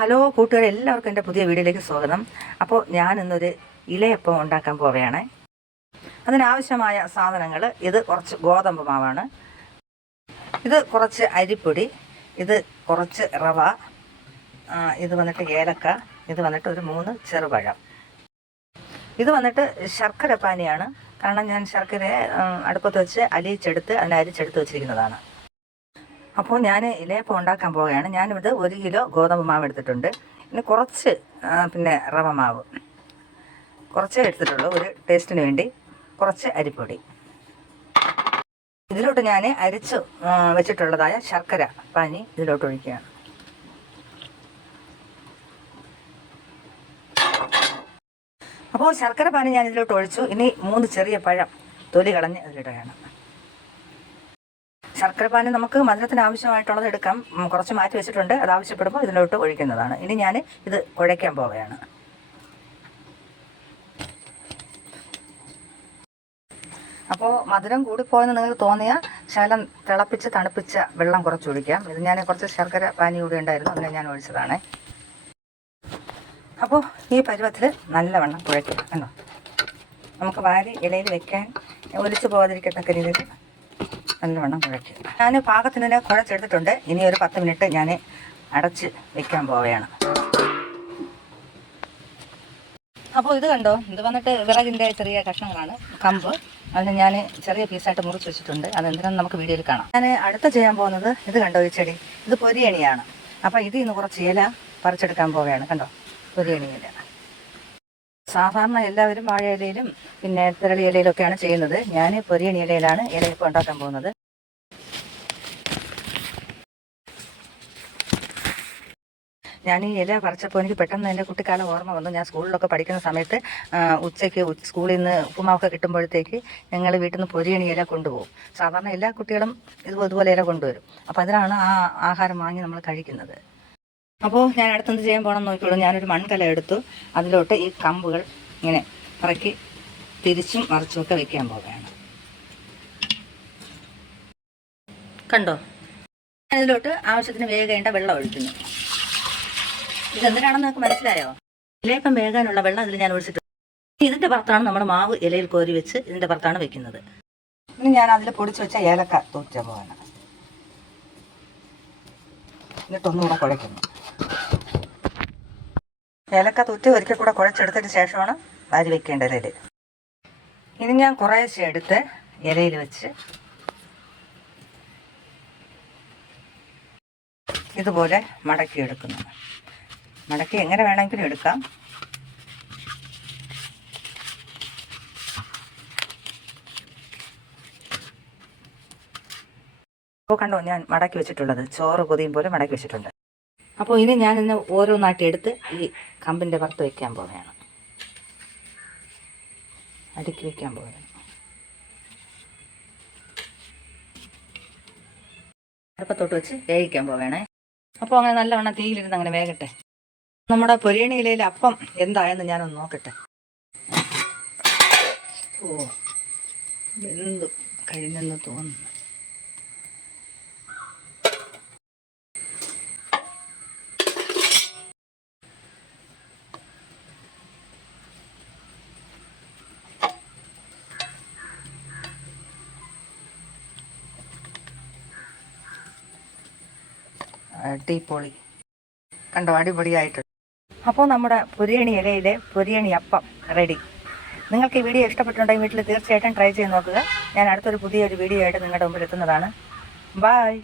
Hello കൂട്ടുകാർ എല്ലാവർക്കും എന്റെ പുതിയ വീഡിയോയിലേക്ക് സ്വാഗതം. അപ്പോൾ ഞാൻ ഇന്നൊരു ഇലയപ്പം ഉണ്ടാക്കാൻ പോവുകയാണ്. അതിനാവശ്യമായ സാധനങ്ങൾ ഇത് കുറച്ച് ഗോതമ്പ് മാവാണ്. ഇത് കുറച്ച് അരിപ്പൊടി ഇത് കുറച്ച് റവ ഇത് വന്നിട്ട് ഏലക്ക ഇത് വന്നിട്ട് ഒരു മൂന്ന് ചെറുപഴം. ഇത് വന്നിട്ട് ശർക്കര പാനിയാണ്. കാരണം ഞാൻ ശർക്കര അടുപ്പത്ത് വെച്ച് അലിയിച്ചെടുത്ത് അതിനെ അരിച്ചെടുത്ത് വെച്ചിരിക്കുന്നതാണ്. അപ്പോൾ ഞാൻ ഇലയപ്പം ഉണ്ടാക്കാൻ പോവുകയാണ്. ഞാനിവിടെ ഒരു കിലോ ഗോതമ്പ് മാവ് എടുത്തിട്ടുണ്ട്. പിന്നെ കുറച്ച് പിന്നെ റവ മാവ്. കുറച്ചേ എടുത്തിട്ടുള്ളൂ ഒരു ടേസ്റ്റിന് വേണ്ടി. കുറച്ച് അരിപ്പൊടി. ഇതിലോട്ട് ഞാൻ അരിച്ച് വെച്ചിട്ടുള്ളതായ ശർക്കര പാനി ഇതിലോട്ട് ഒഴിക്കുകയാണ്. അപ്പോൾ ശർക്കര പാനി ഞാൻ ഇതിലോട്ട് ഒഴിച്ചു. ഇനി മൂന്ന് ചെറിയ പഴം തൊലി കളഞ്ഞ് അതിലിടുകയാണ്. ശർക്കരപ്പാനി നമുക്ക് മധുരത്തിന് ആവശ്യമായിട്ടുള്ളത് എടുക്കാം. കുറച്ച് മാറ്റി വെച്ചിട്ടുണ്ട്. അത് ആവശ്യപ്പെടുമ്പോൾ ഇതിലോട്ട് ഒഴിക്കുന്നതാണ്. ഇനി ഞാൻ ഇത് കുഴയ്ക്കാൻ പോവുകയാണ്. അപ്പോൾ മധുരം കൂടിപ്പോയെന്ന് നിങ്ങൾക്ക് തോന്നിയ ശകലം തിളപ്പിച്ച് തണുപ്പിച്ച വെള്ളം കുറച്ച് ഒഴിക്കാം. ഇത് ഞാൻ കുറച്ച് ശർക്കര പാനി കൂടി ഉണ്ടായിരുന്നു. അതിനെ ഞാൻ ഒഴിച്ചതാണ്. അപ്പോൾ ഈ പരുവത്തിൽ നല്ലവണ്ണം കുഴയ്ക്കുക കണ്ടോ? നമുക്ക് വാരി ഇലയിൽ വെക്കാൻ ഒലിച്ചു പോകാതിരിക്കത്തക്ക രീതിയിൽ നല്ലവണ്ണം കുഴയ്ക്കുക ഞാൻ പാകത്തിന് കുഴച്ചെടുത്തിട്ടുണ്ട്. ഇനി ഒരു പത്ത് മിനിറ്റ് ഞാൻ അടച്ച് വെക്കാൻ പോവുകയാണ്. അപ്പോൾ ഇത് കണ്ടോ? ഇത് വന്നിട്ട് വിറകിന്റെ ചെറിയ കഷ്ണങ്ങളാണ്. കമ്പ്. അതിന് ഞാൻ ചെറിയ പീസായിട്ട് മുറിച്ച് വെച്ചിട്ടുണ്ട്. അതെന്തിനാന്ന് നമുക്ക് വീഡിയോയിൽ കാണാം. ഞാൻ അടുത്ത ചെയ്യാൻ പോകുന്നത് ഇത് കണ്ടോ? ഈ ചെടി. ഇത് പൊരിയണിയാണ്. അപ്പോൾ ഇതിൽ നിന്ന് കുറച്ച് ഇല പറിച്ചെടുക്കാൻ പോവുകയാണ്. കണ്ടോ? പൊരിയണി ഇല സാധാരണ എല്ലാവരും വാഴ ഇലയിലും പിന്നെ തിരളി ഇലയിലൊക്കെയാണ് ചെയ്യുന്നത്. ഞാൻ പൊരിയണി ഇലയിലാണ് ഇലയപ്പം ഉണ്ടാക്കാൻ പോകുന്നത്. ഞാൻ ഈ ഇല പറിച്ചപ്പോൾ എനിക്ക് പെട്ടെന്ന് എന്റെ കുട്ടിക്കാലം ഓർമ്മ വന്നു. ഞാൻ സ്കൂളിലൊക്കെ പഠിക്കുന്ന സമയത്ത് ഉച്ചയ്ക്ക് ഉച്ച- സ്കൂളിൽ നിന്ന് ഉപ്പുമാവൊക്കെ കിട്ടുമ്പോഴത്തേക്ക് ഞങ്ങൾ വീട്ടിൽ നിന്ന് പൊരിയണി ഇല കൊണ്ടുപോകും. സാധാരണ എല്ലാ കുട്ടികളും ഇത് ഇതുപോലെ ഇല കൊണ്ടുവരും. അപ്പോൾ അതിനാണ് ആ ആഹാരം വാങ്ങി നമ്മൾ കഴിക്കുന്നത്. അപ്പോൾ ഞാൻ അടുത്തെന്ത് ചെയ്യാൻ പോകണം നോക്കിയോളൂ ഞാനൊരു മൺകല എടുത്തു. അതിലോട്ട് ഈ കമ്പുകൾ ഇങ്ങനെ ഇറക്കി തിരിച്ചും മറിച്ചും ഒക്കെ വെക്കാൻ പോവുകയാണ്. കണ്ടോ? ഇതിലോട്ട് ആവശ്യത്തിന് വേഗേണ്ട വെള്ളം ഒഴിക്കുന്നു. ഇതെന്തിനാണെന്ന് നിങ്ങൾക്ക് മനസ്സിലായോ? ഇലയപ്പം വേകാനുള്ള വെള്ളം അതിൽ ഞാൻ ഒഴിച്ചിട്ടുണ്ട് ഇതിന്റെ പുറത്താണ് നമ്മൾ മാവ് ഇലയിൽ കോരി വെച്ച് ഇതിന്റെ പുറത്താണ് വെക്കുന്നത്. ഇനി ഞാൻ അതിൽ പൊടിച്ചു വെച്ച ഏലക്ക തൂറ്റ പോവാണ്. എന്നിട്ടൊന്നുകൂടെ കുഴയ്ക്കുന്നു. ഏലക്ക തൂറ്റി ഒരിക്കൽ കൂടെ കുഴച്ചെടുത്തതിന് ശേഷമാണ് വാരി വെക്കേണ്ടത് ഇതിൽ ഇനി ഞാൻ കുറേശ്ശെ എടുത്ത് ഇലയിൽ വെച്ച് ഇതുപോലെ മടക്കി എടുക്കുന്നു മടക്കി എങ്ങനെ വേണമെങ്കിലും എടുക്കാം. അപ്പോൾ കണ്ടോ ഞാൻ മടക്കി വെച്ചിട്ടുള്ളത്. ചോറ് പൊതിയും പോലെ മടക്കി വെച്ചിട്ടുണ്ട്. അപ്പോൾ ഇനി ഞാൻ ഇന്ന് ഓരോന്നായിട്ട് എടുത്ത് ഈ കമ്പിന്റെ പുറത്ത് വെക്കാൻ പോവുകയാണ്. അടുക്കി വെക്കാൻ പോവുകയാണ്. അടുപ്പത്തോട്ട് വെച്ച് വേവിക്കാൻ പോവുകയാണേ. അപ്പോൾ അങ്ങനെ നല്ലവണ്ണം തീയിലിരുന്ന് അങ്ങനെ വേകട്ടെ. നമ്മുടെ പൊരിയണി ഇലയിൽ അപ്പം എന്തായെന്ന് ഞാനൊന്ന് നോക്കട്ടെ. ഓ എന്തു കഴിഞ്ഞെന്ന് തോന്നുന്നു. അടിപൊളി കണ്ടോ അടിപൊളിയായിട്ടുണ്ട്. അപ്പോൾ നമ്മുടെ പുരിയണി ഇലയിലെ പുരിയണി അപ്പം റെഡി നിങ്ങൾക്ക് ഈ വീഡിയോ ഇഷ്ടപ്പെട്ടുണ്ടെങ്കിൽ വീട്ടിൽ തീർച്ചയായിട്ടും ട്രൈ ചെയ്ത് നോക്കുക. ഞാൻ അടുത്തൊരു പുതിയൊരു വീഡിയോ ആയിട്ട് നിങ്ങളുടെ മുമ്പിൽ എത്തുന്നതാണ്. ബായ്